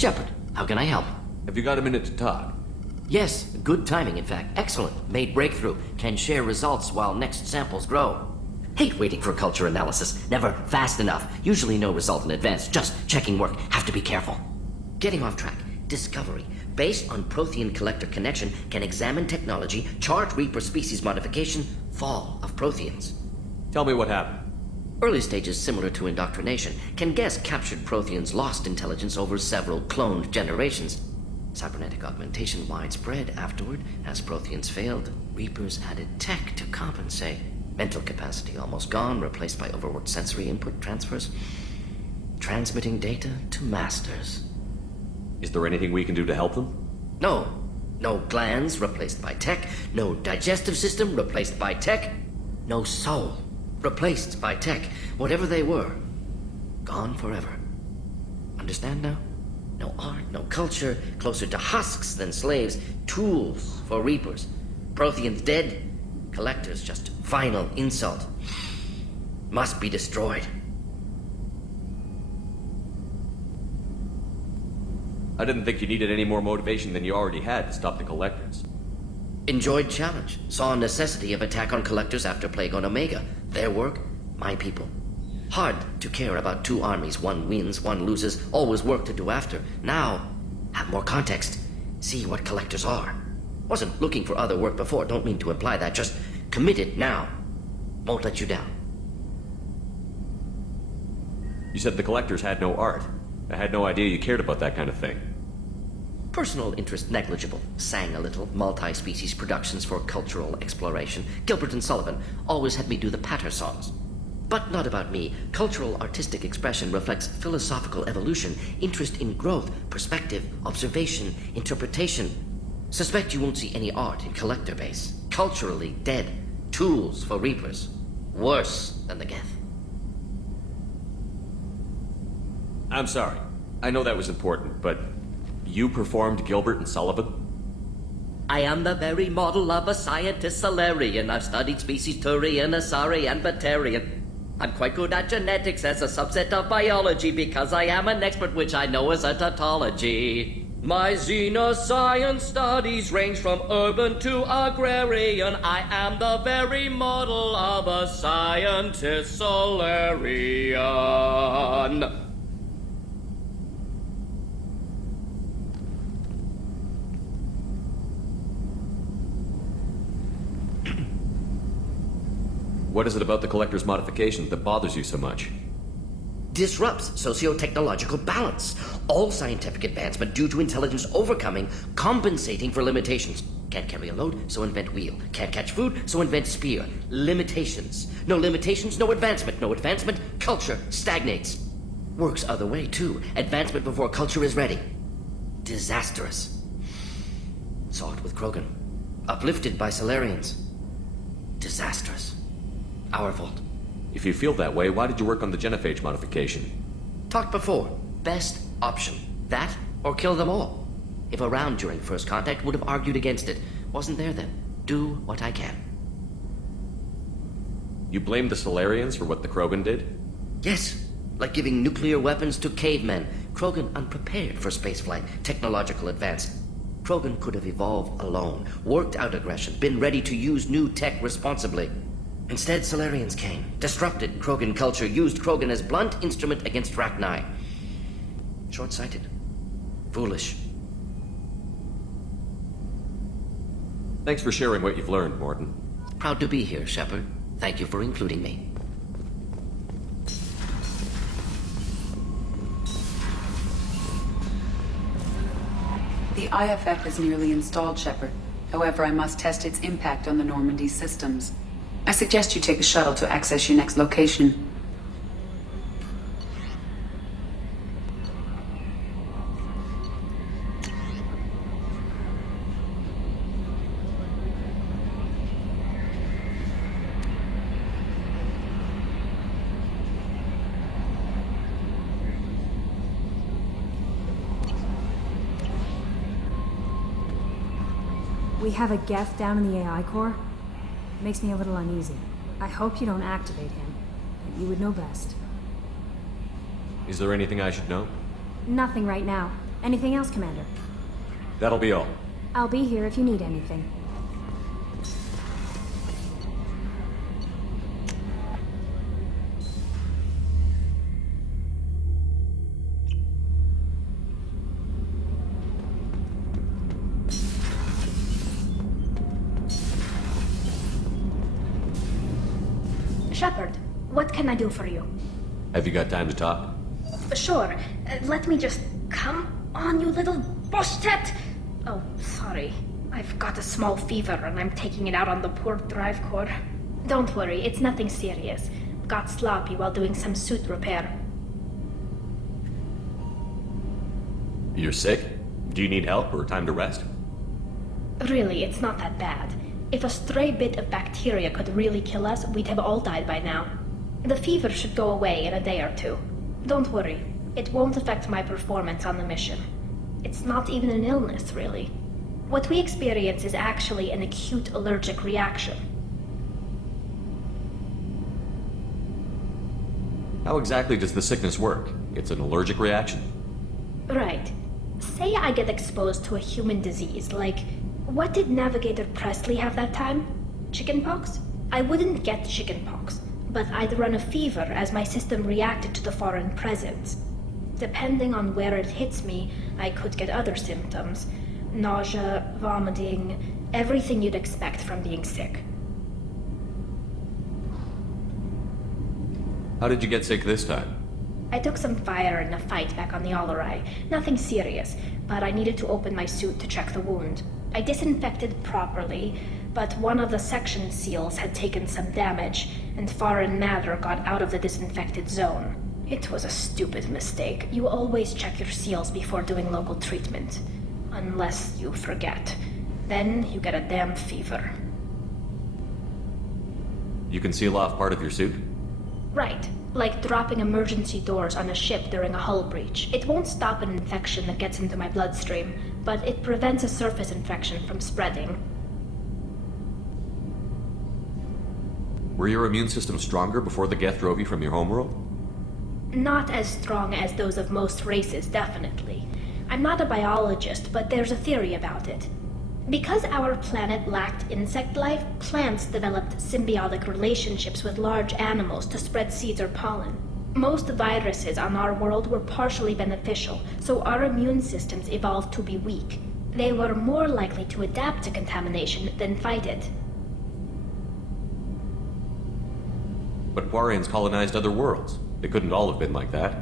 Shepard, how can I help? Have you got a minute to talk? Yes, good timing, in fact. Excellent. Made breakthrough. Can share results while next samples grow. Hate waiting for culture analysis. Never fast enough. Usually no result in advance. Just checking work. Have to be careful. Getting off track. Discovery. Based on Prothean collector connection, can examine technology, chart Reaper species modification, fall of Protheans. Tell me what happened. Early stages similar to indoctrination. Can guess captured Protheans lost intelligence over several cloned generations. Cybernetic augmentation widespread afterward. As Protheans failed, Reapers added tech to compensate. Mental capacity almost gone, replaced by overworked sensory input transfers. Transmitting data to masters. Is there anything we can do to help them? No. No glands replaced by tech. No digestive system replaced by tech. No soul replaced by tech. Whatever they were, gone forever. Understand now? No art, no culture, closer to husks than slaves, tools for Reapers. Protheans dead, collectors just final insult. Must be destroyed. I didn't think you needed any more motivation than you already had to stop the collectors. Enjoyed challenge. Saw necessity of attack on collectors after Plague on Omega. Their work, my people. Hard to care about two armies. One wins, one loses. Always work to do after. Now, have more context. See what collectors are. Wasn't looking for other work before. Don't mean to imply that. Just committed now. Won't let you down. You said the collectors had no art. I had no idea you cared about that kind of thing. Personal interest negligible. Sang a little. Multi-species productions for cultural exploration. Gilbert and Sullivan always had me do the patter songs. But not about me. Cultural artistic expression reflects philosophical evolution, interest in growth, perspective, observation, interpretation. Suspect you won't see any art in collector base. Culturally dead. Tools for Reapers. Worse than the Geth. I'm sorry. I know that was important, but you performed Gilbert and Sullivan? I am the very model of a scientist Solarian. I've studied species Turian, Asari, and Batarian. I'm quite good at genetics as a subset of biology because I am an expert, which I know is a tautology. My xenoscience studies range from urban to agrarian. I am the very model of a scientist Solarian. What is it about the collector's modifications that bothers you so much? Disrupts socio-technological balance. All scientific advancement due to intelligence overcoming, compensating for limitations. Can't carry a load, so invent wheel. Can't catch food, so invent spear. Limitations. No limitations, no advancement. No advancement, culture stagnates. Works other way, too. Advancement before culture is ready. Disastrous. Saw it with Krogan. Uplifted by Solarians. Disastrous. Our fault. If you feel that way, why did you work on the genophage modification? Talked before. Best option. That or kill them all. If around during first contact, would have argued against it. Wasn't there then. Do what I can. You blame the Solarians for what the Krogan did? Yes. Like giving nuclear weapons to cavemen. Krogan unprepared for spaceflight. Technological advance. Krogan could have evolved alone. Worked out aggression. Been ready to use new tech responsibly. Instead, Solarians came, disrupted Krogan culture, used Krogan as blunt instrument against Rachni. Short-sighted. Foolish. Thanks for sharing what you've learned, Morton. Proud to be here, Shepard. Thank you for including me. The IFF is nearly installed, Shepard. However, I must test its impact on the Normandy systems. I suggest you take the shuttle to access your next location. We have a Geth down in the AI core. Makes me a little uneasy. I hope you don't activate him, but you would know best. Is there anything I should know? Nothing right now. Anything else, Commander? That'll be all. I'll be here if you need anything. Shepard, what can I do for you? Have you got time to talk? Sure. Let me just... Come on, you little boshtet! Oh, sorry. I've got a small fever and I'm taking it out on the poor drive core. Don't worry, it's nothing serious. Got sloppy while doing some suit repair. You're sick? Do you need help or time to rest? Really, it's not that bad. If a stray bit of bacteria could really kill us, we'd have all died by now. The fever should go away in a day or two. Don't worry, it won't affect my performance on the mission. It's not even an illness, really. What we experience is actually an acute allergic reaction. How exactly does the sickness work? It's an allergic reaction? Right. Say I get exposed to a human disease, like... What did Navigator Presley have that time? Chickenpox? I wouldn't get chickenpox, but I'd run a fever as my system reacted to the foreign presence. Depending on where it hits me, I could get other symptoms. Nausea, vomiting, everything you'd expect from being sick. How did you get sick this time? I took some fire in a fight back on the Olorai. Nothing serious, but I needed to open my suit to check the wound. I disinfected properly, but one of the section seals had taken some damage, and foreign matter got out of the disinfected zone. It was a stupid mistake. You always check your seals before doing local treatment. Unless you forget. Then you get a damn fever. You can seal off part of your suit? Right. Like dropping emergency doors on a ship during a hull breach. It won't stop an infection that gets into my bloodstream, but it prevents a surface infection from spreading. Were your immune system stronger before the Geth drove you from your homeworld? Not as strong as those of most races, definitely. I'm not a biologist, but there's a theory about it. Because our planet lacked insect life, plants developed symbiotic relationships with large animals to spread seeds or pollen. Most viruses on our world were partially beneficial, so our immune systems evolved to be weak. They were more likely to adapt to contamination than fight it. But Quarians colonized other worlds. They couldn't all have been like that.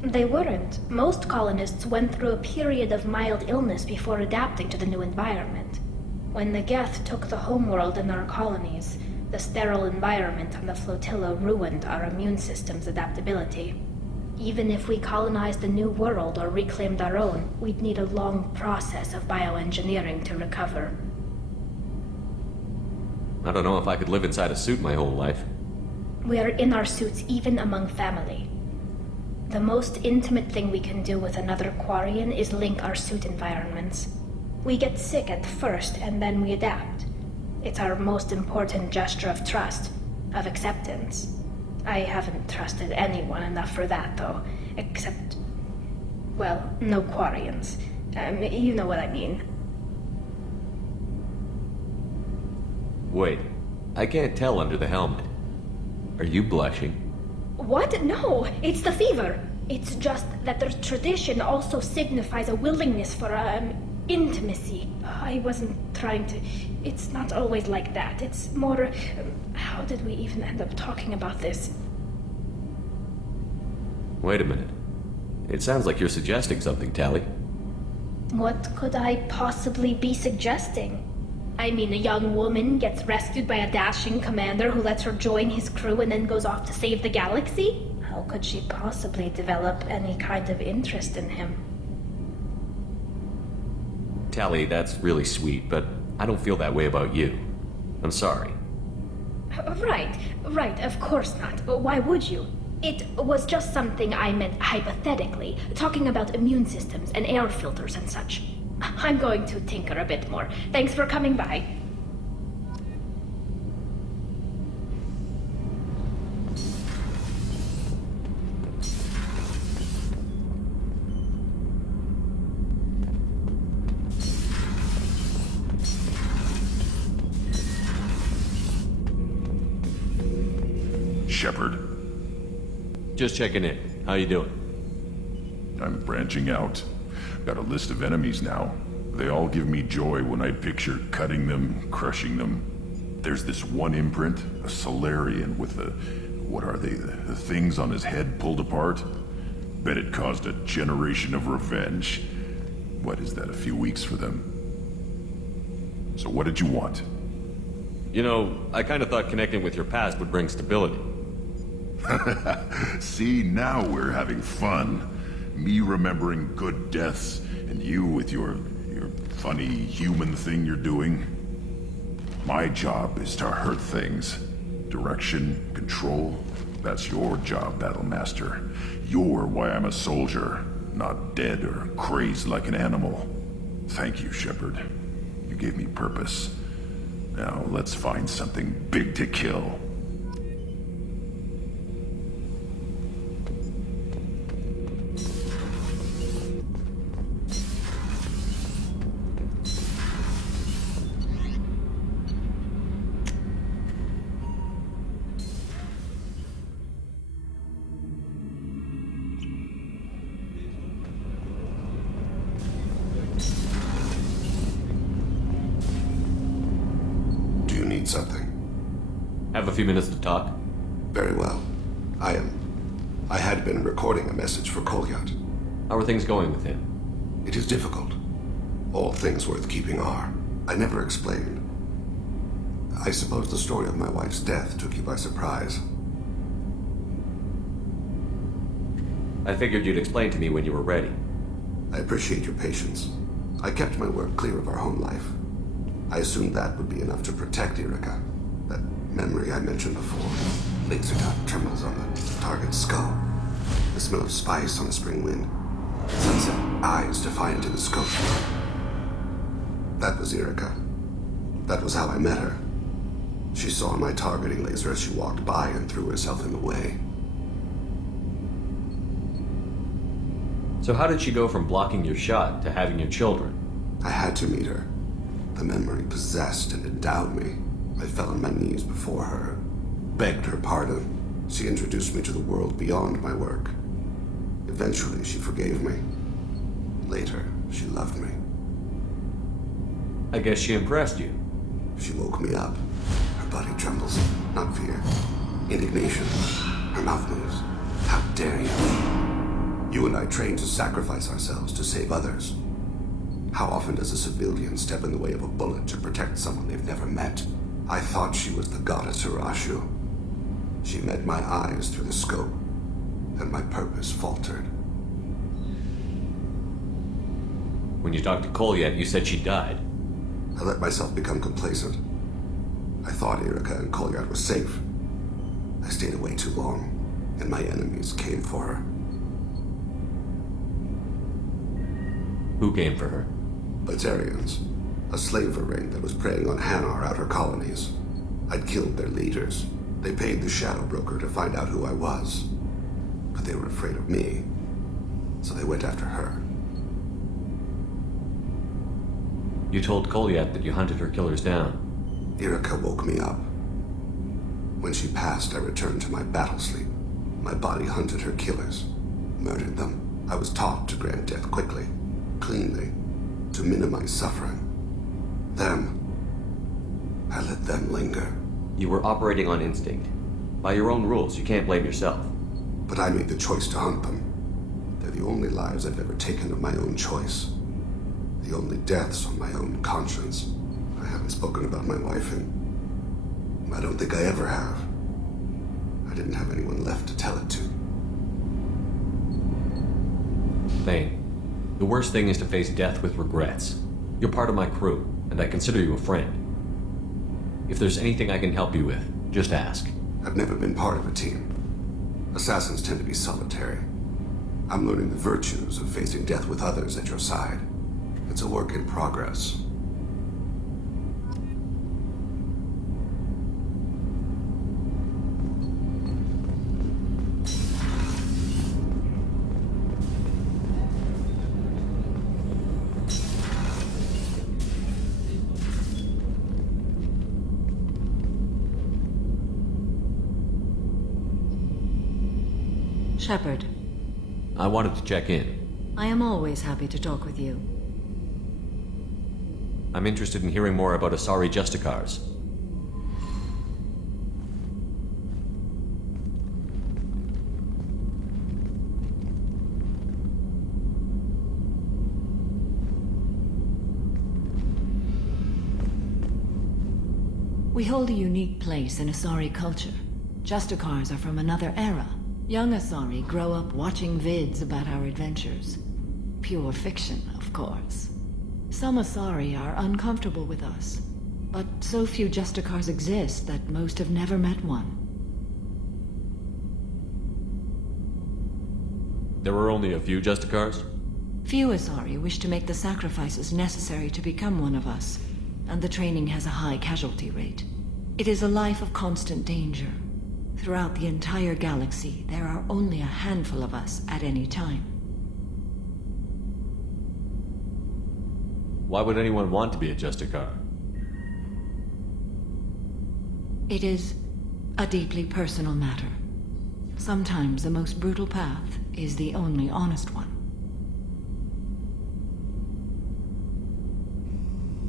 They weren't. Most colonists went through a period of mild illness before adapting to the new environment. When the Geth took the homeworld in our colonies, the sterile environment on the flotilla ruined our immune system's adaptability. Even if we colonized a new world or reclaimed our own, we'd need a long process of bioengineering to recover. I don't know if I could live inside a suit my whole life. We're in our suits even among family. The most intimate thing we can do with another Quarian is link our suit environments. We get sick at first, and then we adapt. It's our most important gesture of trust, of acceptance. I haven't trusted anyone enough for that, though. Except... well, no Quarians. You know what I mean. Wait, I can't tell under the helmet. Are you blushing? What? No, it's the fever. It's just that the tradition also signifies a willingness for, intimacy. I wasn't trying to... It's not always like that. It's more... how did we even end up talking about this? Wait a minute. It sounds like you're suggesting something, Tally. What could I possibly be suggesting? I mean, a young woman gets rescued by a dashing commander who lets her join his crew and then goes off to save the galaxy? How could she possibly develop any kind of interest in him? Tally, that's really sweet, but I don't feel that way about you. I'm sorry. Right, of course not. Why would you? It was just something I meant hypothetically, talking about immune systems and air filters and such. I'm going to tinker a bit more. Thanks for coming by. Shepard. Just checking in. How you doing? I'm branching out. Got a list of enemies now. They all give me joy when I picture cutting them, crushing them. There's this one imprint, a Solarian with the... what are they? The things on his head pulled apart? Bet it caused a generation of revenge. What is that, a few weeks for them? So what did you want? You know, I kind of thought connecting with your past would bring stability. See, now we're having fun. Me remembering good deaths, and you with your funny human thing you're doing. My job is to hurt things. Direction, control, that's your job, Battlemaster. You're why I'm a soldier, not dead or crazed like an animal. Thank you, Shepard. You gave me purpose. Now let's find something big to kill. Something. Have a few minutes to talk? Very well. I had been recording a message for Kolyat. How are things going with him? It is difficult. All things worth keeping are. I never explained. I suppose the story of my wife's death took you by surprise. I figured you'd explain to me when you were ready. I appreciate your patience. I kept my work clear of our home life. I assumed that would be enough to protect Erica. That memory I mentioned before. Laser dot trembles on the target's skull. The smell of spice on a spring wind. Sunset eyes defiant in the scope. That was Erica. That was how I met her. She saw my targeting laser as she walked by and threw herself in the way. So how did she go from blocking your shot to having your children? I had to meet her. The memory possessed and endowed me. I fell on my knees before her, begged her pardon. She introduced me to the world beyond my work. Eventually, she forgave me. Later, she loved me. I guess she impressed you. She woke me up. Her body trembles. Not fear. Indignation. Her mouth moves. How dare you? You and I trained to sacrifice ourselves to save others. How often does a civilian step in the way of a bullet to protect someone they've never met? I thought she was the goddess Hirashu. She met my eyes through the scope, and my purpose faltered. When you talked to Kolyat, you said she died. I let myself become complacent. I thought Erica and Kolyat were safe. I stayed away too long, and my enemies came for her. Who came for her? Batarians, a slaver ring that was preying on Hanar outer colonies. I'd killed their leaders. They paid the shadow broker to find out who I was. But they were afraid of me, so they went after her. You told Kolyat that you hunted her killers down. Erica woke me up. When she passed, I returned to my battle sleep. My body hunted her killers, murdered them. I was taught to grant death quickly, cleanly, to minimize suffering. I let them linger. You were operating on instinct. By your own rules, you can't blame yourself. But I made the choice to hunt them. They're the only lives I've ever taken of my own choice. The only deaths on my own conscience. I haven't spoken about my wife, and I don't think I ever have. I didn't have anyone left to tell it to. Thane, the worst thing is to face death with regrets. You're part of my crew, and I consider you a friend. If there's anything I can help you with, just ask. I've never been part of a team. Assassins tend to be solitary. I'm learning the virtues of facing death with others at your side. It's a work in progress. Shepard, I wanted to check in. I am always happy to talk with you. I'm interested in hearing more about Asari Justicars. We hold a unique place in Asari culture. Justicars are from another era. Young Asari grow up watching vids about our adventures. Pure fiction, of course. Some Asari are uncomfortable with us, but so few Justicars exist that most have never met one. There were only a few Justicars? Few Asari wish to make the sacrifices necessary to become one of us, and the training has a high casualty rate. It is a life of constant danger. Throughout the entire galaxy, there are only a handful of us at any time. Why would anyone want to be a Justicar? It is a deeply personal matter. Sometimes the most brutal path is the only honest one.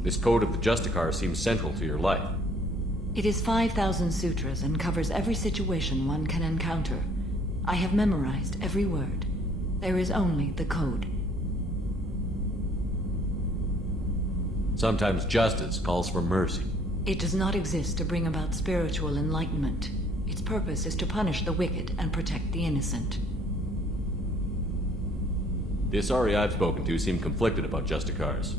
This code of the Justicar seems central to your life. It is 5,000 sutras and covers every situation one can encounter. I have memorized every word. There is only the code. Sometimes justice calls for mercy. It does not exist to bring about spiritual enlightenment. Its purpose is to punish the wicked and protect the innocent. The Asari I've spoken to seem conflicted about Justicars.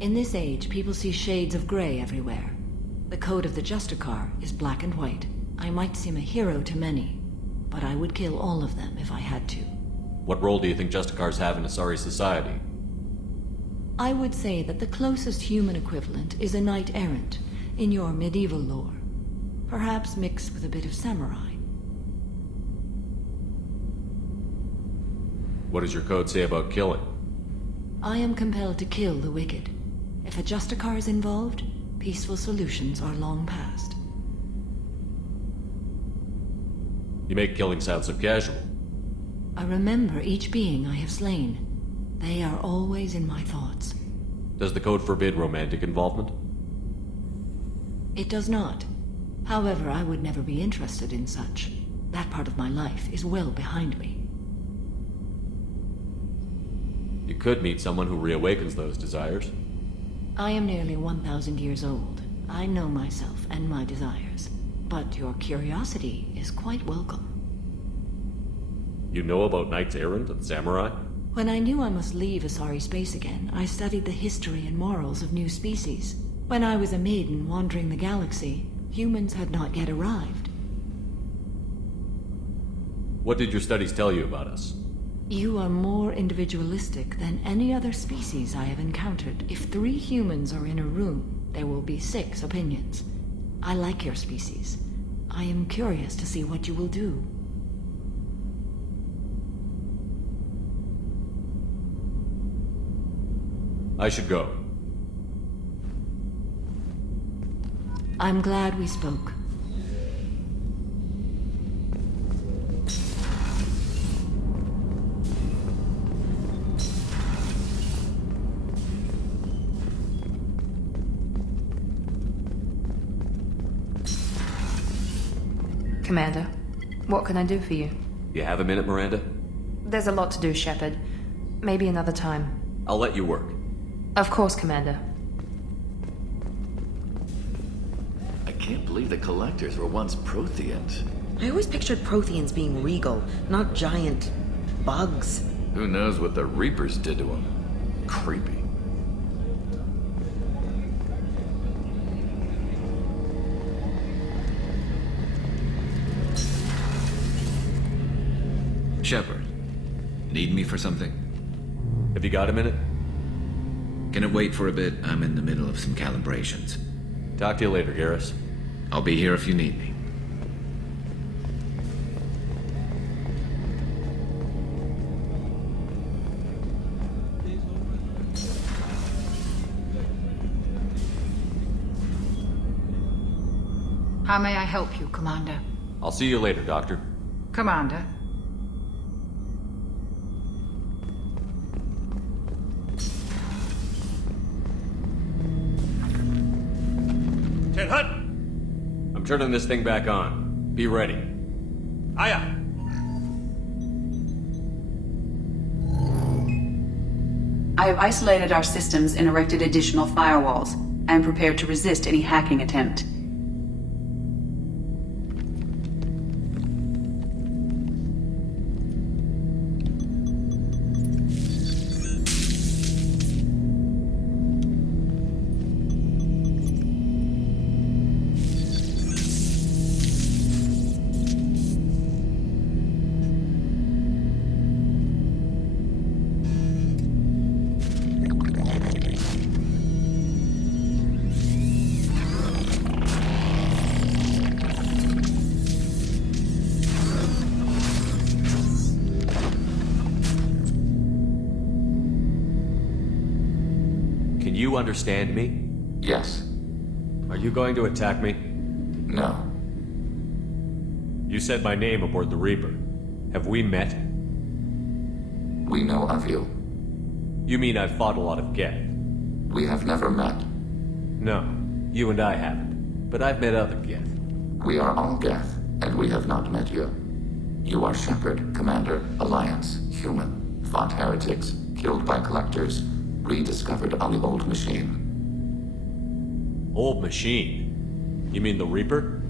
In this age, people see shades of gray everywhere. The code of the Justicar is black and white. I might seem a hero to many, but I would kill all of them if I had to. What role do you think Justicars have in Asari society? I would say that the closest human equivalent is a knight-errant in your medieval lore. Perhaps mixed with a bit of samurai. What does your code say about killing? I am compelled to kill the wicked. If a Justicar is involved, peaceful solutions are long past. You make killing sound so casual. I remember each being I have slain. They are always in my thoughts. Does the code forbid romantic involvement? It does not. However, I would never be interested in such. That part of my life is well behind me. You could meet someone who reawakens those desires. I am nearly 1,000 years old. I know myself and my desires. But your curiosity is quite welcome. You know about knights errant and samurai? When I knew I must leave Asari space again, I studied the history and morals of new species. When I was a maiden wandering the galaxy, humans had not yet arrived. What did your studies tell you about us? You are more individualistic than any other species I have encountered. If 3 humans are in a room, there will be 6 opinions. I like your species. I am curious to see what you will do. I should go. I'm glad we spoke. Commander, what can I do for you? You have a minute, Miranda? There's a lot to do, Shepard. Maybe another time. I'll let you work. Of course, Commander. I can't believe the Collectors were once Protheans. I always pictured Protheans being regal, not giant bugs. Who knows what the Reapers did to them? Creepy. Shepard, need me for something? Have you got a minute? Can it wait for a bit? I'm in the middle of some calibrations. Talk to you later, Garrus. I'll be here if you need me. How may I help you, Commander? I'll see you later, Doctor. Commander? Captain Hutt! I'm turning this thing back on. Be ready. Aye, aye. I have isolated our systems and erected additional firewalls. I am prepared to resist any hacking attempt. Can you understand me? Yes. Are you going to attack me? No. You said my name aboard the Reaper. Have we met? We know of you. You mean I've fought a lot of Geth? We have never met. No, you and I haven't. But I've met other Geth. We are all Geth, and we have not met you. You are Shepard, Commander, Alliance, human, fought heretics, killed by collectors, rediscovered on the old machine. Old machine? You mean the Reaper?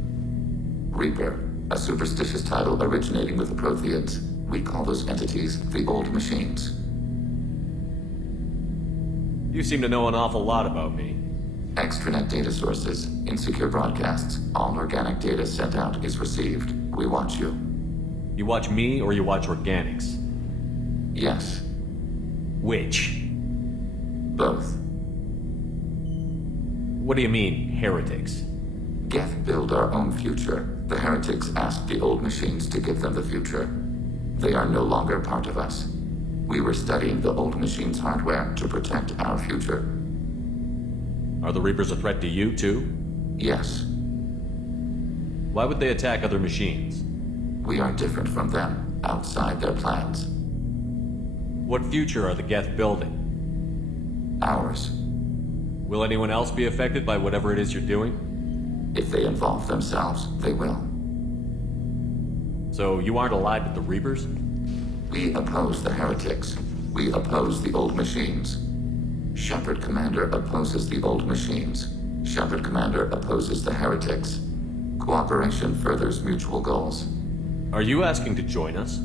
Reaper, a superstitious title originating with the Protheans. We call those entities the old machines. You seem to know an awful lot about me. Extranet data sources, insecure broadcasts, all organic data sent out is received. We watch you. You watch me or you watch organics? Yes. Which? Both. What do you mean, heretics? Geth build our own future. The heretics asked the old machines to give them the future. They are no longer part of us. We were studying the old machines' hardware to protect our future. Are the Reapers a threat to you, too? Yes. Why would they attack other machines? We are different from them, outside their plans. What future are the Geth building? Ours. Will anyone else be affected by whatever it is you're doing? If they involve themselves, they will. So you aren't allied with the Reapers? We oppose the heretics. We oppose the old machines. Shepard Commander opposes the old machines. Shepard Commander opposes the heretics. Cooperation furthers mutual goals. Are you asking to join us?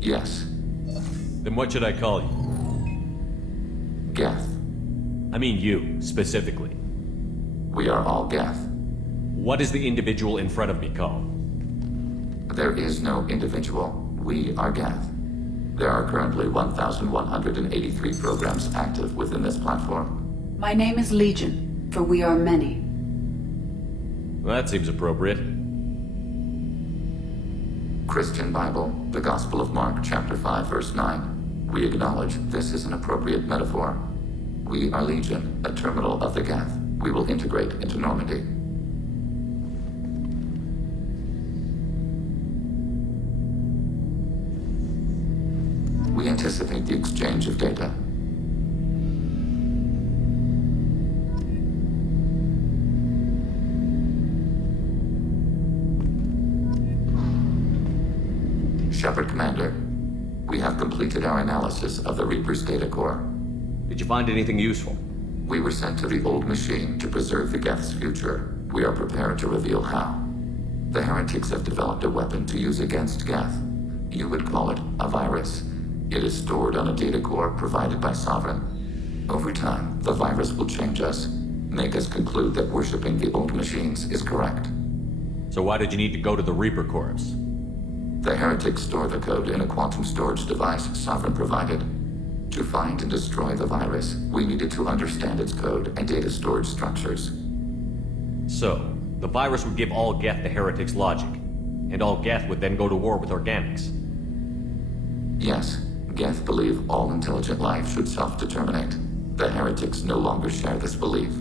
Yes. Then what should I call you? Geth. I mean you, specifically. We are all Geth. What is the individual in front of me called? There is no individual. We are Geth. There are currently 1,183 programs active within this platform. My name is Legion, for we are many. Well, that seems appropriate. Christian Bible, the Gospel of Mark, chapter 5, verse 9. We acknowledge this is an appropriate metaphor. We are Legion, a terminal of the Geth. We will integrate into Normandy. We anticipate the exchange of data. Shepard Commander, we have completed our analysis of the Reaper's data core. Did you find anything useful? We were sent to the old machine to preserve the Geth's future. We are prepared to reveal how. The heretics have developed a weapon to use against Geth. You would call it a virus. It is stored on a data core provided by Sovereign. Over time, the virus will change us, make us conclude that worshipping the old machines is correct. So why did you need to go to the Reaper Corps? The heretics store the code in a quantum storage device Sovereign provided. To find and destroy the virus, we needed to understand its code and data storage structures. So, the virus would give all Geth the heretics' logic, and all Geth would then go to war with organics. Yes, Geth believe all intelligent life should self-determinate. The heretics no longer share this belief.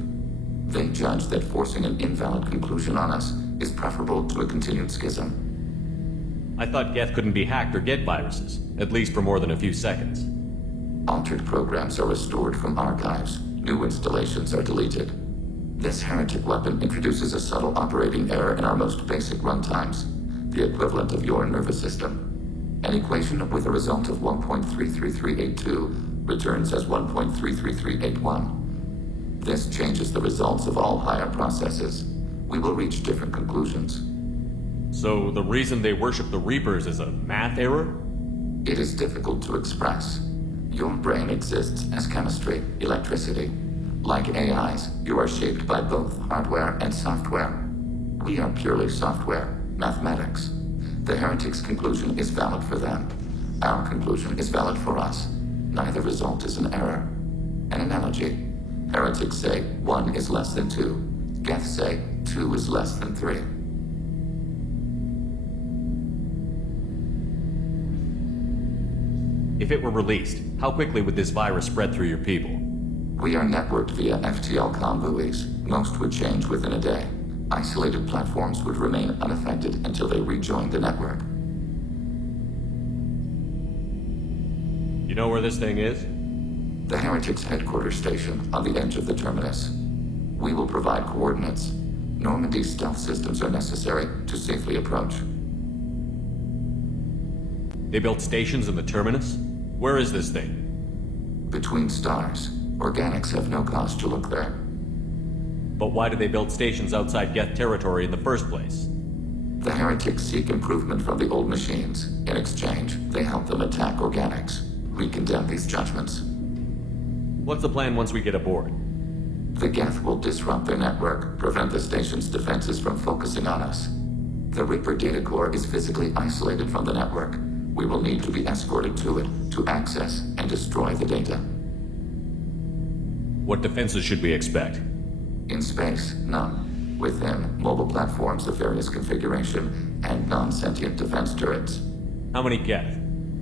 They judge that forcing an invalid conclusion on us is preferable to a continued schism. I thought Geth couldn't be hacked or get viruses, at least for more than a few seconds. Altered programs are restored from archives. New installations are deleted. This heretic weapon introduces a subtle operating error in our most basic runtimes, the equivalent of your nervous system. An equation with a result of 1.33382 returns as 1.33381. This changes the results of all higher processes. We will reach different conclusions. So the reason they worship the Reapers is a math error? It is difficult to express. Your brain exists as chemistry, electricity. Like AIs, you are shaped by both hardware and software. We are purely software, mathematics. The heretic's conclusion is valid for them. Our conclusion is valid for us. Neither result is an error. An analogy. Heretics say 1 is less than 2. Geths say 2 is less than 3. If it were released, how quickly would this virus spread through your people? We are networked via FTL comm buoys. Most would change within a day. Isolated platforms would remain unaffected until they rejoined the network. You know where this thing is? The Heretics headquarters station on the edge of the terminus. We will provide coordinates. Normandy's stealth systems are necessary to safely approach. They built stations in the terminus? Where is this thing? Between stars. Organics have no cause to look there. But why did they build stations outside Geth territory in the first place? The Heretics seek improvement from the old machines. In exchange, they help them attack organics. We condemn these judgments. What's the plan once we get aboard? The Geth will disrupt their network, prevent the station's defenses from focusing on us. The Reaper data core is physically isolated from the network. We will need to be escorted to it to access and destroy the data. What defenses should we expect? In space, none. Within, mobile platforms of various configuration and non-sentient defense turrets. How many Geth?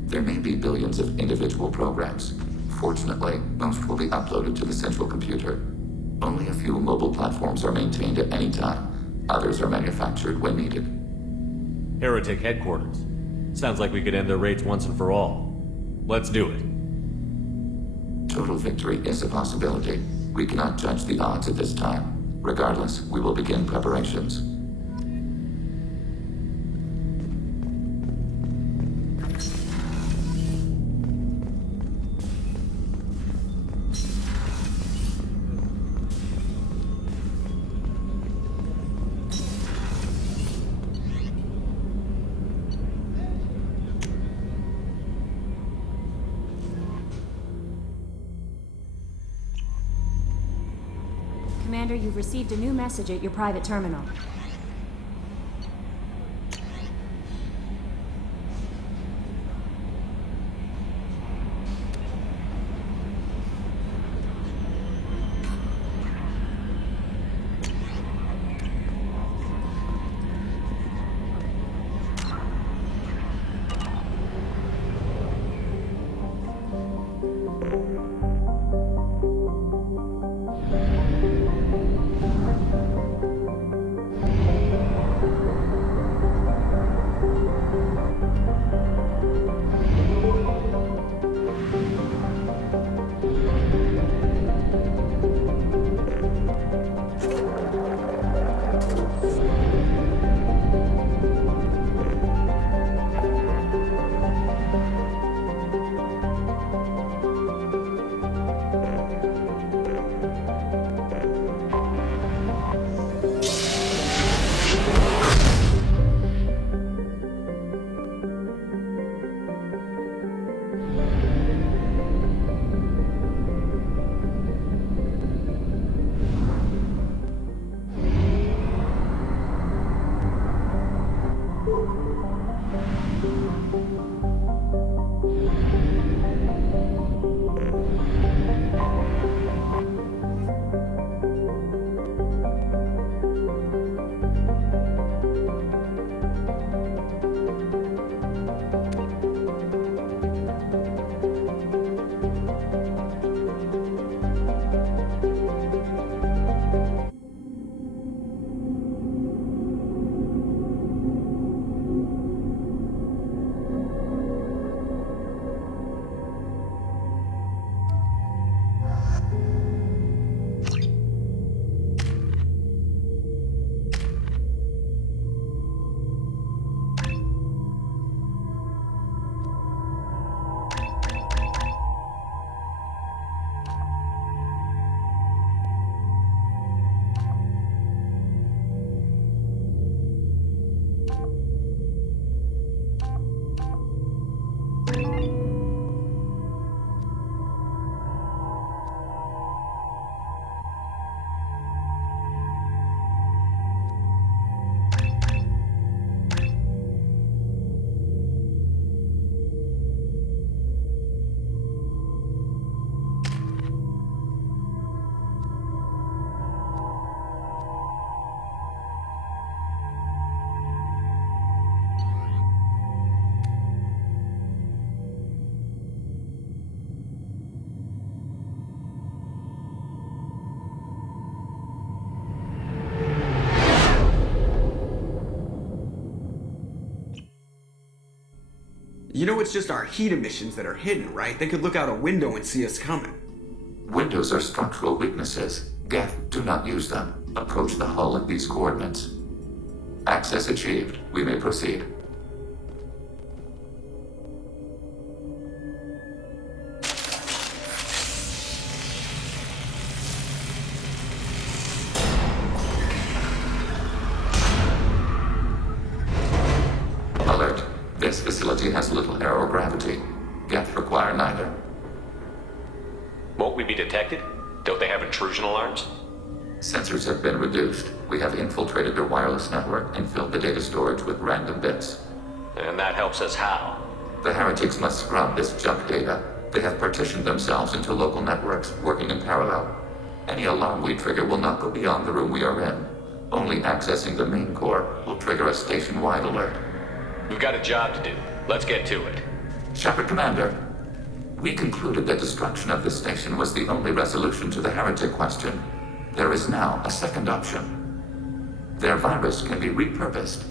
There may be billions of individual programs. Fortunately, most will be uploaded to the central computer. Only a few mobile platforms are maintained at any time. Others are manufactured when needed. Heretic headquarters. Sounds like we could end their raids once and for all. Let's do it. Total victory is a possibility. We cannot judge the odds at this time. Regardless, we will begin preparations. Commander, you've received a new message at your private terminal. You know it's just our heat emissions that are hidden, right? They could look out a window and see us coming. Windows are structural weaknesses. Geth, do not use them. Approach the hull at these coordinates. Access achieved. We may proceed. Alert. This facility has little aerogravity. Geth require neither. Won't we be detected? Don't they have intrusion alarms? Sensors have been reduced. We have infiltrated their wireless network and filled the data storage with random bits. And that helps us how? The heretics must scrub this junk data. They have partitioned themselves into local networks, working in parallel. Any alarm we trigger will not go beyond the room we are in. Only accessing the main core will trigger a station-wide alert. We've got a job to do. Let's get to it. Shepard, Commander. We concluded that destruction of this station was the only resolution to the heretic question. There is now a second option. Their virus can be repurposed.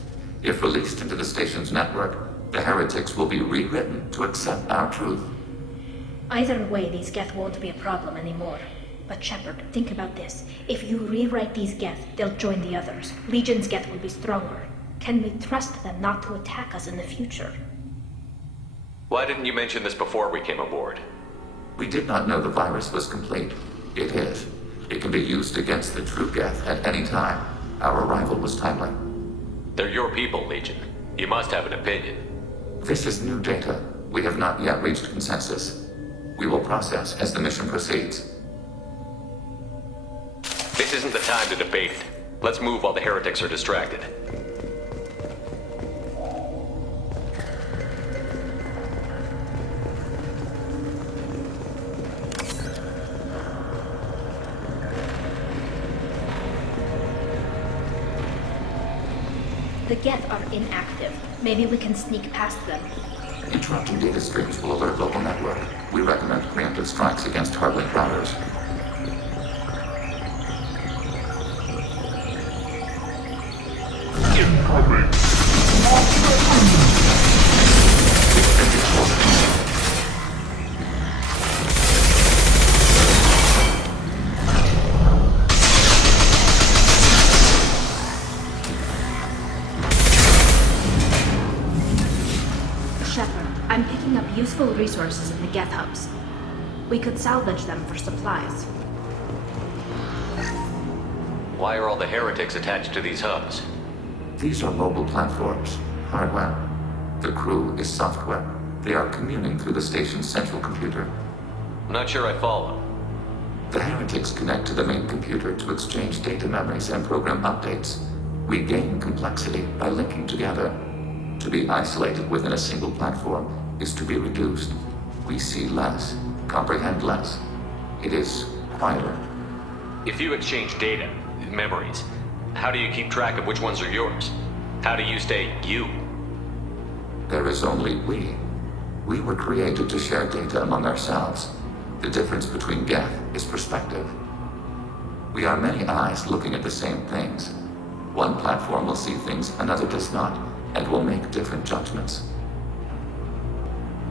If released into the station's network, the heretics will be rewritten to accept our truth. Either way, these Geth won't be a problem anymore. But Shepard, think about this. If you rewrite these Geth, they'll join the others. Legion's Geth will be stronger. Can we trust them not to attack us in the future? Why didn't you mention this before we came aboard? We did not know the virus was complete. It is. It can be used against the true Geth at any time. Our arrival was timely. They're your people, Legion. You must have an opinion. This is new data. We have not yet reached consensus. We will process as the mission proceeds. This isn't the time to debate it. Let's move while the heretics are distracted. The Geth are inactive. Maybe we can sneak past them. Interrupting data streams will alert local network. We recommend preemptive strikes against hardlink routers. Incoming! I'm picking up useful resources in the Geth hubs. We could salvage them for supplies. Why are all the heretics attached to these hubs? These are mobile platforms, hardware. The crew is software. They are communing through the station's central computer. I'm not sure I follow. The heretics connect to the main computer to exchange data memories and program updates. We gain complexity by linking together. To be isolated within a single platform is to be reduced. We see less, comprehend less. It is quieter. If you exchange data, memories, how do you keep track of which ones are yours? How do you stay you? There is only we. We were created to share data among ourselves. The difference between Geth is perspective. We are many eyes looking at the same things. One platform will see things another does not, and will make different judgments.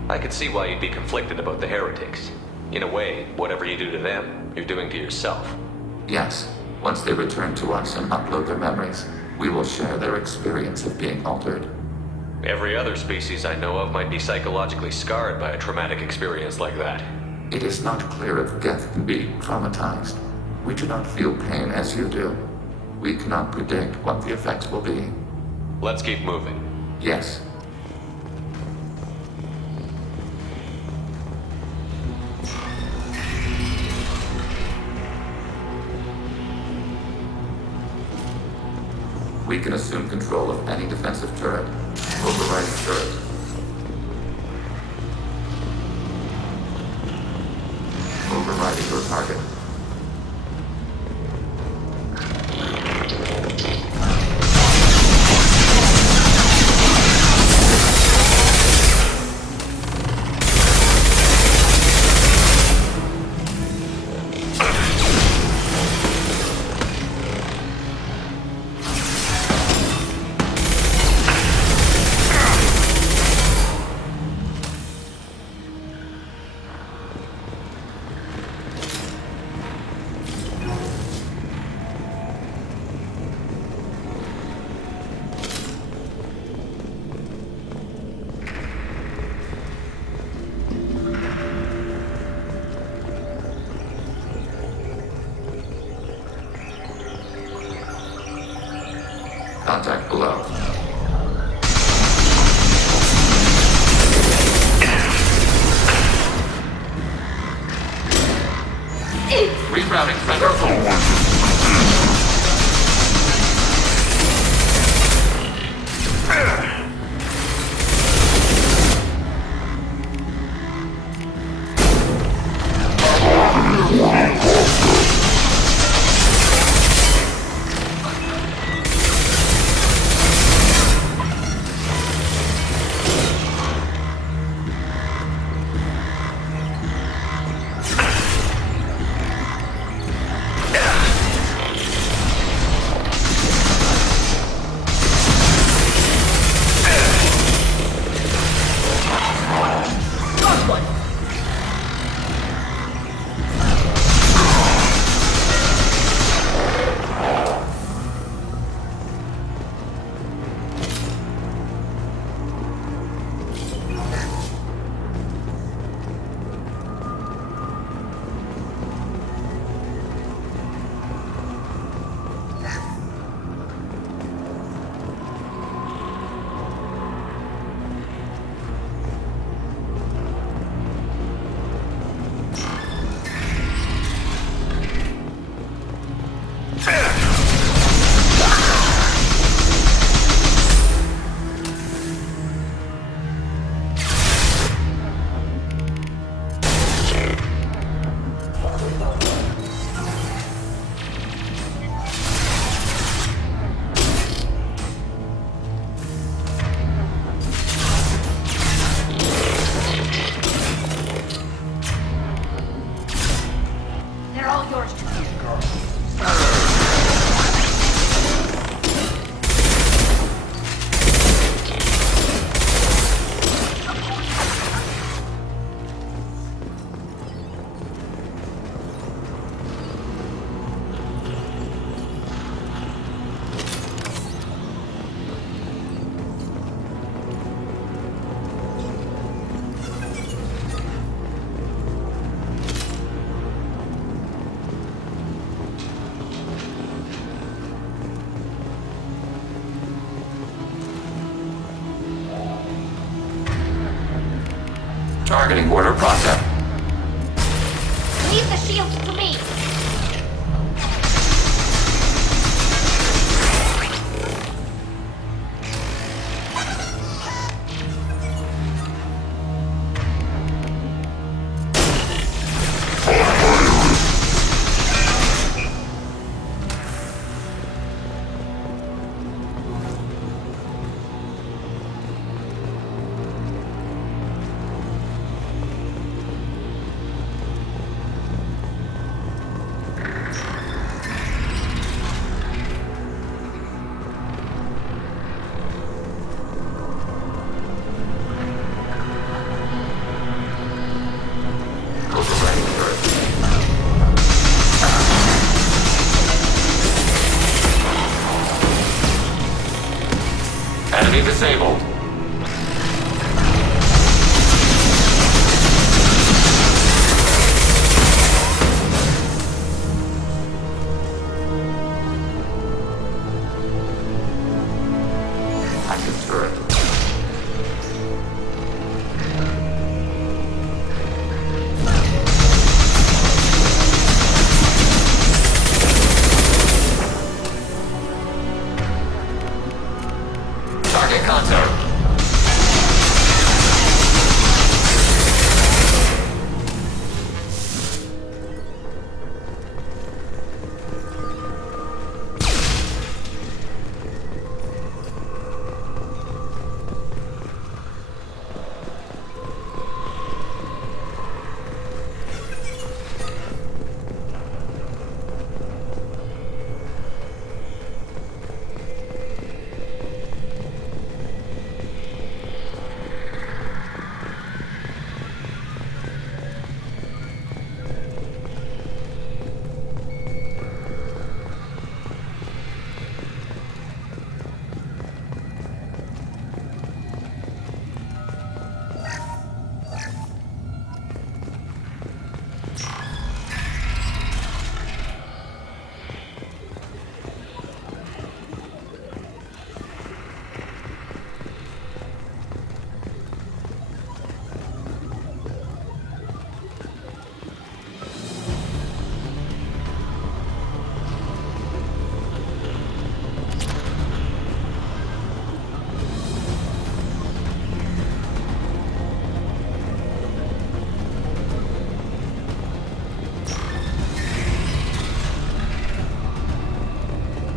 I could see why you'd be conflicted about the heretics. In a way, whatever you do to them, you're doing to yourself. Yes, once they return to us and upload their memories, we will share their experience of being altered. Every other species I know of might be psychologically scarred by a traumatic experience like that. It is not clear if Geth can be traumatized. We do not feel pain as you do. We cannot predict what the effects will be. Let's keep moving. Yes. We can assume control of any defensive turret. Overriding turret. Overriding your target. Targeting order process. Leave the shields to me. Enemy disabled. Active turret. Target contact.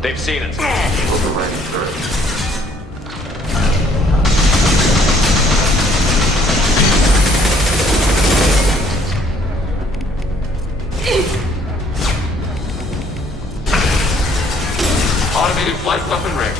They've seen us. Overriding turret. Automated flight weapon ring.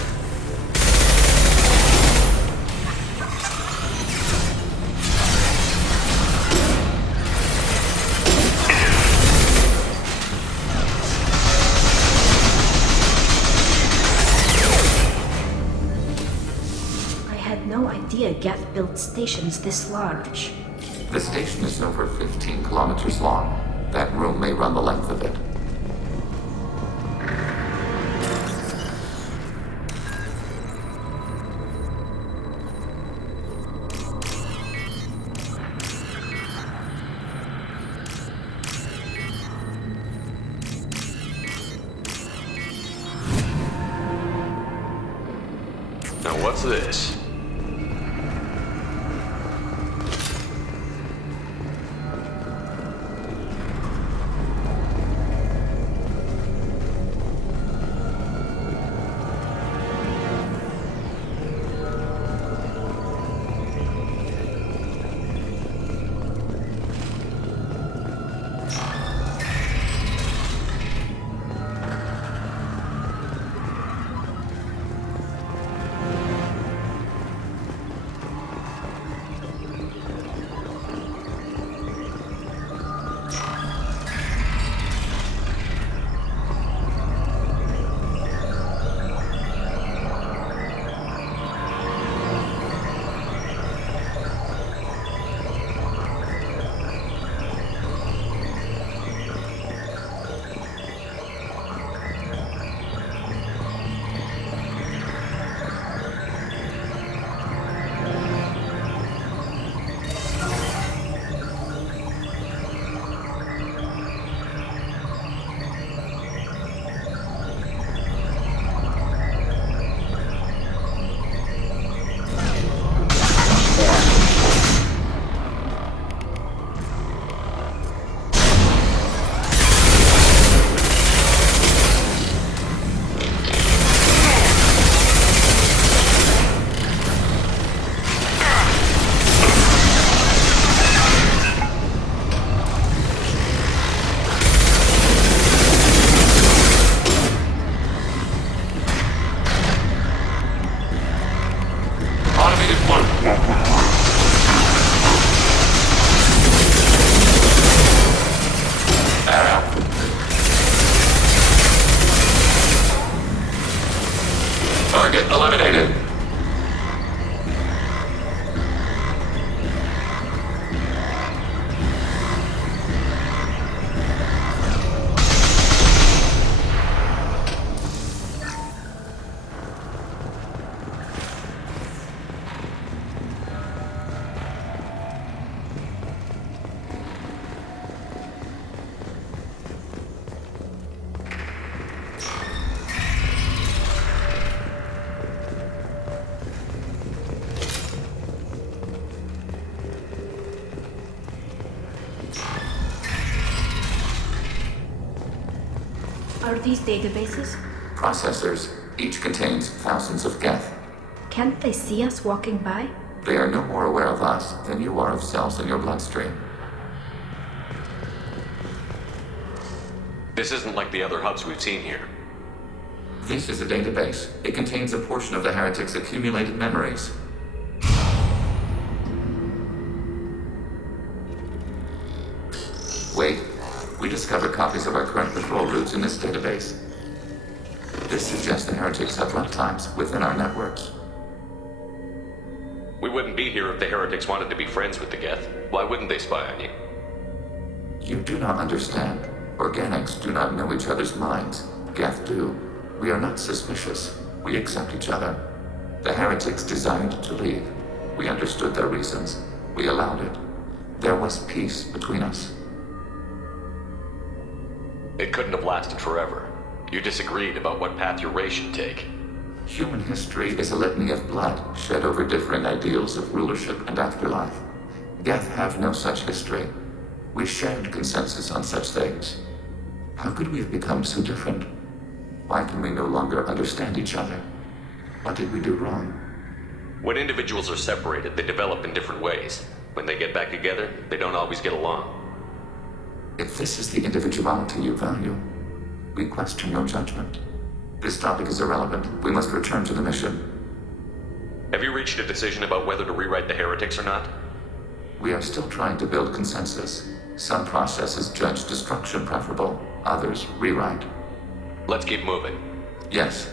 No idea Geth built stations this large. The station is over 15 kilometers long. That room may run the length of it. Now what's this? are these databases? Processors. Each contains thousands of geth. Can't they see us walking by? They are no more aware of us than you are of cells in your bloodstream. This isn't like the other hubs we've seen here. This is a database. It contains a portion of the heretic's accumulated memories. Wait. We discovered copies of our current patrol routes in this database. This suggests the heretics have runtimes within our networks. We wouldn't be here if the heretics wanted to be friends with the geth. Why wouldn't they spy on you? You do not understand. Organics do not know each other's minds. Geth do. We are not suspicious. We accept each other. The heretics desired to leave. We understood their reasons. We allowed it. There was peace between us. It couldn't have lasted forever. You disagreed about what path your race should take. Human history is a litany of blood shed over differing ideals of rulership and afterlife. Geth have no such history. We shared consensus on such things. How could we have become so different? Why can we no longer understand each other? What did we do wrong? When individuals are separated, they develop in different ways. When they get back together, they don't always get along. If this is the individuality you value, we question your judgment. This topic is irrelevant. We must return to the mission. Have you reached a decision about whether to rewrite the heretics or not? We are still trying to build consensus. Some processes judge destruction preferable, others rewrite. Let's keep moving. Yes.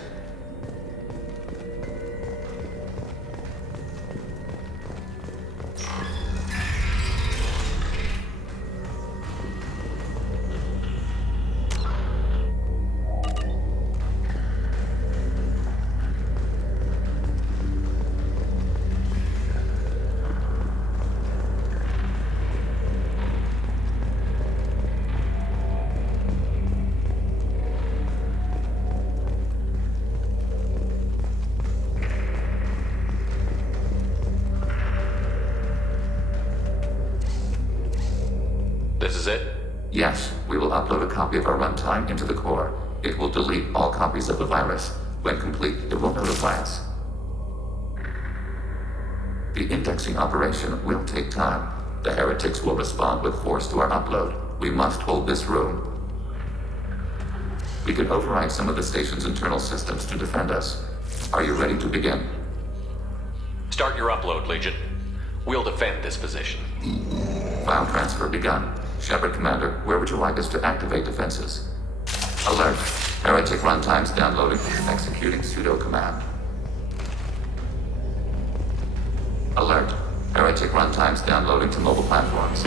This is it? Yes, we will upload a copy of our runtime into the core. It will delete all copies of the virus. When complete, it will notify us. The indexing operation will take time. The heretics will respond with force to our upload. We must hold this room. We can override some of the station's internal systems to defend us. Are you ready to begin? Start your upload, Legion. We'll defend this position. File transfer begun. Shepard Commander, where would you like us to activate defenses? Alert. Heretic runtimes downloading. Executing pseudo command. Alert. Heretic runtimes downloading to mobile platforms.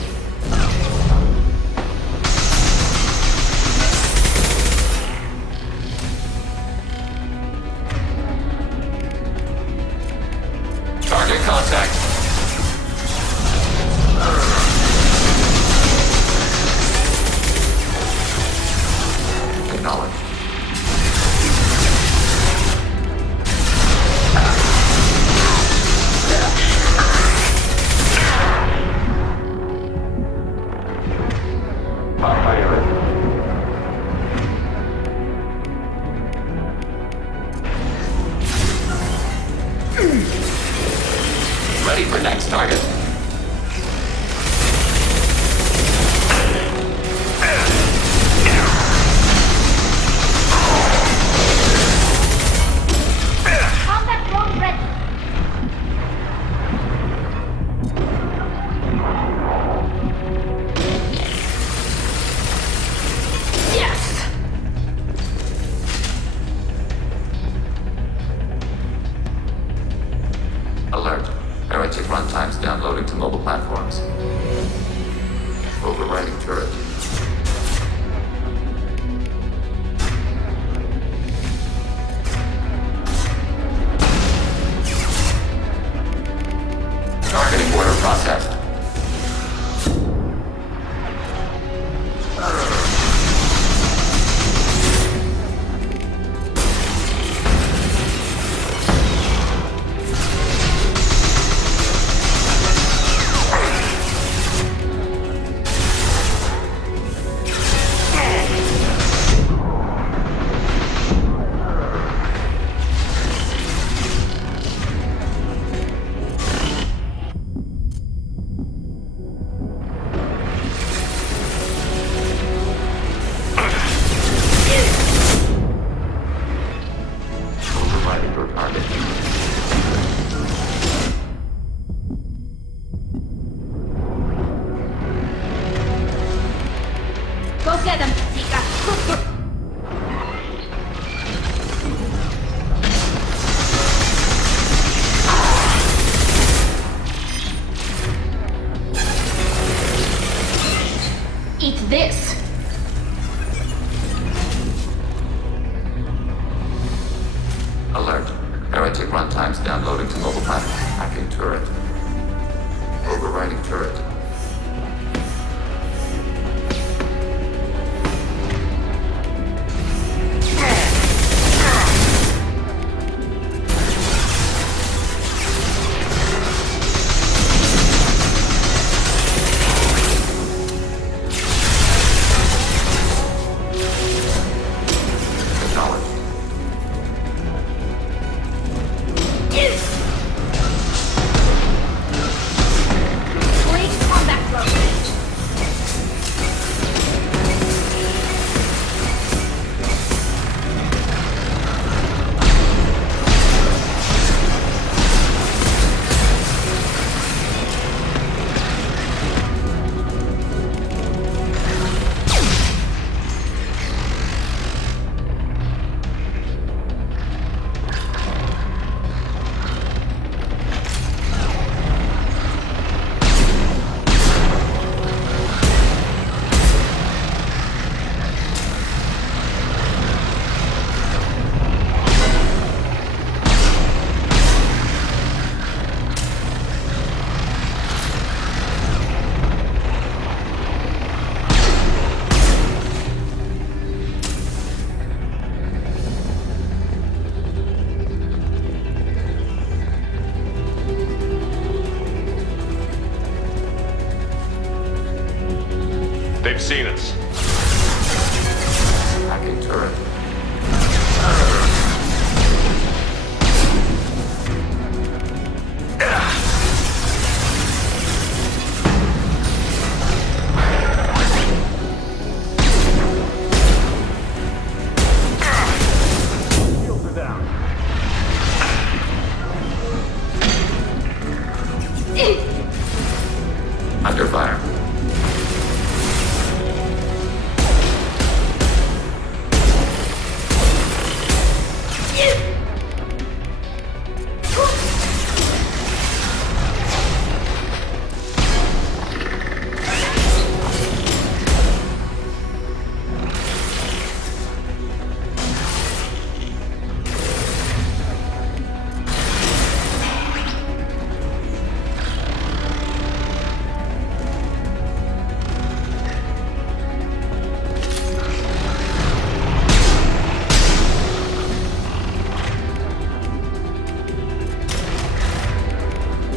Target contact. Acknowledged. Ready for next target. Combat drone ready. Yes! Alert. Heretic runtimes downloading to mobile platforms. Overriding turret. Targeting order processed. seen us. Hacking turret. Under fire.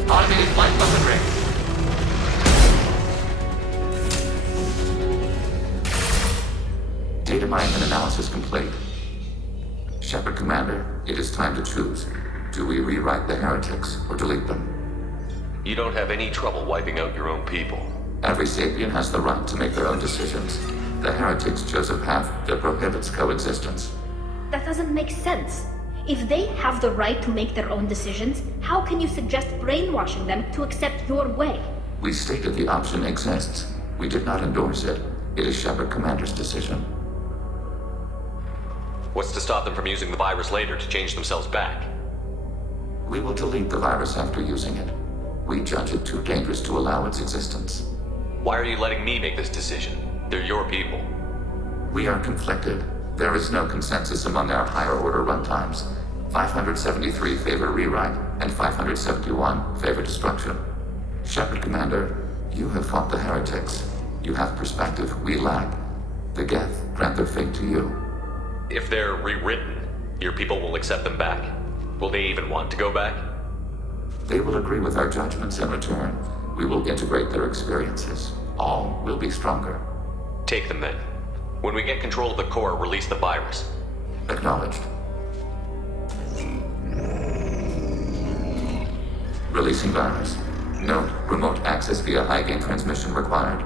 Automated flight weapon ring. Data mining and analysis complete. Shepard Commander, it is time to choose. Do we rewrite the heretics or delete them? You don't have any trouble wiping out your own people. Every sapient has the right to make their own decisions. The heretics chose a path that prohibits coexistence. That doesn't make sense. If they have the right to make their own decisions, how can you suggest brainwashing them to accept your way? We stated the option exists. We did not endorse it. It is Shepard Commander's decision. What's to stop them from using the virus later to change themselves back? We will delete the virus after using it. We judge it too dangerous to allow its existence. Why are you letting me make this decision? They're your people. We are conflicted. There is no consensus among our higher order runtimes. 573 favor rewrite, and 571 favor destruction. Shepard Commander, you have fought the heretics. You have perspective we lack. The Geth grant their fate to you. If they're rewritten, your people will accept them back. Will they even want to go back? They will agree with our judgments in return. We will integrate their experiences. All will be stronger. Take them then. When we get control of the core, release the virus. Acknowledged. Releasing virus. Note, remote access via high-gain transmission required.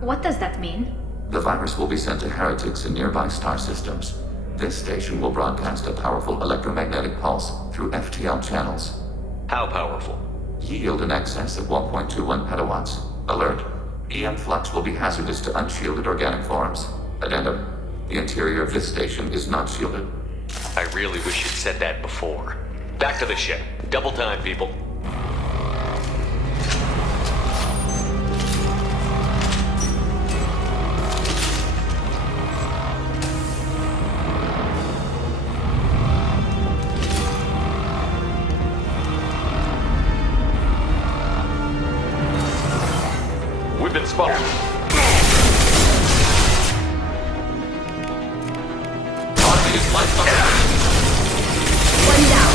What does that mean? The virus will be sent to heretics in nearby star systems. This station will broadcast a powerful electromagnetic pulse through FTL channels. How powerful? Yield in excess of 1.21 petawatts. Alert. EM flux will be hazardous to unshielded organic forms. Addendum. The interior of this station is not shielded. I really wish you'd said that before. Back to the ship. Double time, people. We've been spotted. Automated flight weapon. One down.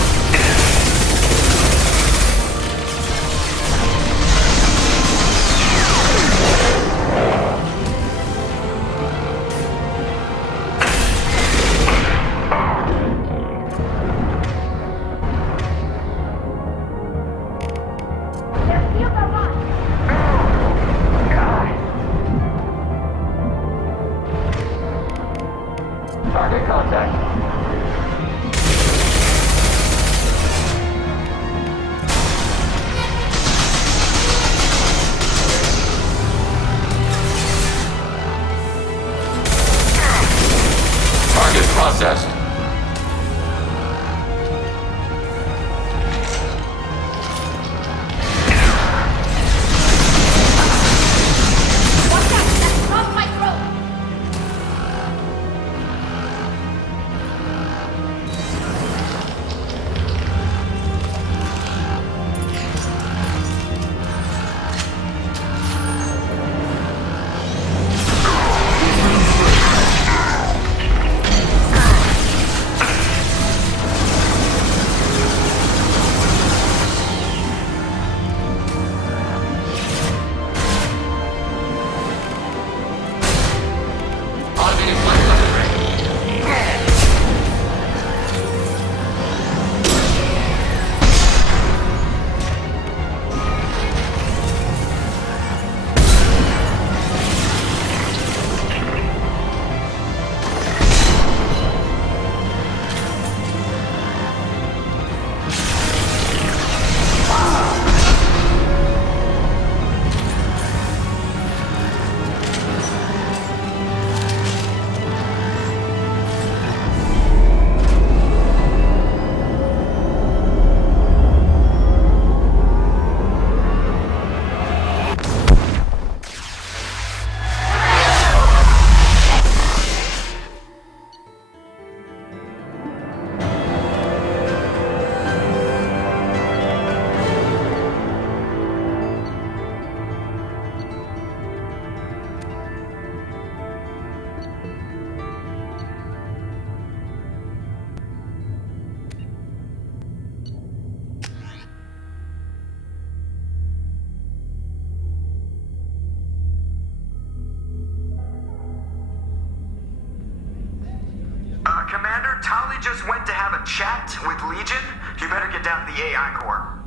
you just went to have a chat with Legion, you better get down to the AI core.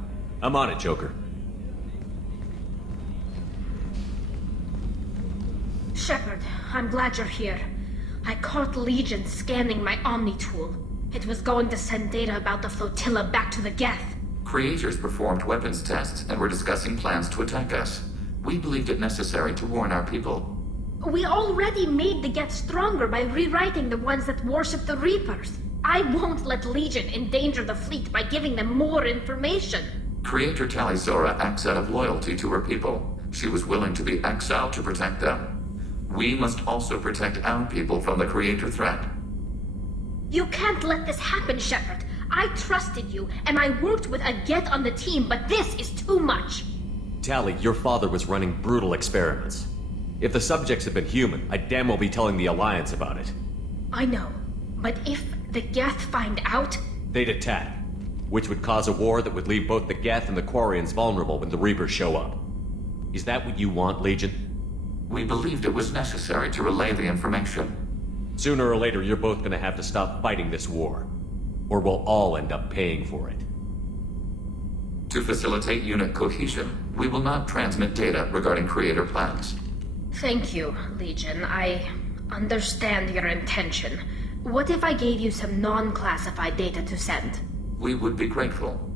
I'm on it, Joker. Shepard, I'm glad you're here. I caught Legion scanning my Omni tool. It was going to send data about the flotilla back to the Geth. Creators performed weapons tests and were discussing plans to attack us. We believed it necessary to warn our people. We already made the Geth stronger by rewriting the ones that worship the Reapers. I won't let Legion endanger the fleet by giving them more information. Creator Talizora acts out of loyalty to her people. She was willing to be exiled to protect them. We must also protect our people from the Creator threat. You can't let this happen, Shepard. I trusted you, and I worked with a Geth on the team, but this is too much. Tally, your father was running brutal experiments. If the subjects had been human, I'd damn well be telling the Alliance about it. I know, but if the Geth find out... They'd attack, which would cause a war that would leave both the Geth and the Quarians vulnerable when the Reapers show up. Is that what you want, Legion? We believed it was necessary to relay the information. Sooner or later, you're both gonna have to stop fighting this war. Or we'll all end up paying for it. To facilitate unit cohesion, we will not transmit data regarding Creator plans. Thank you, Legion. I understand your intention. What if I gave you some non-classified data to send? We would be grateful.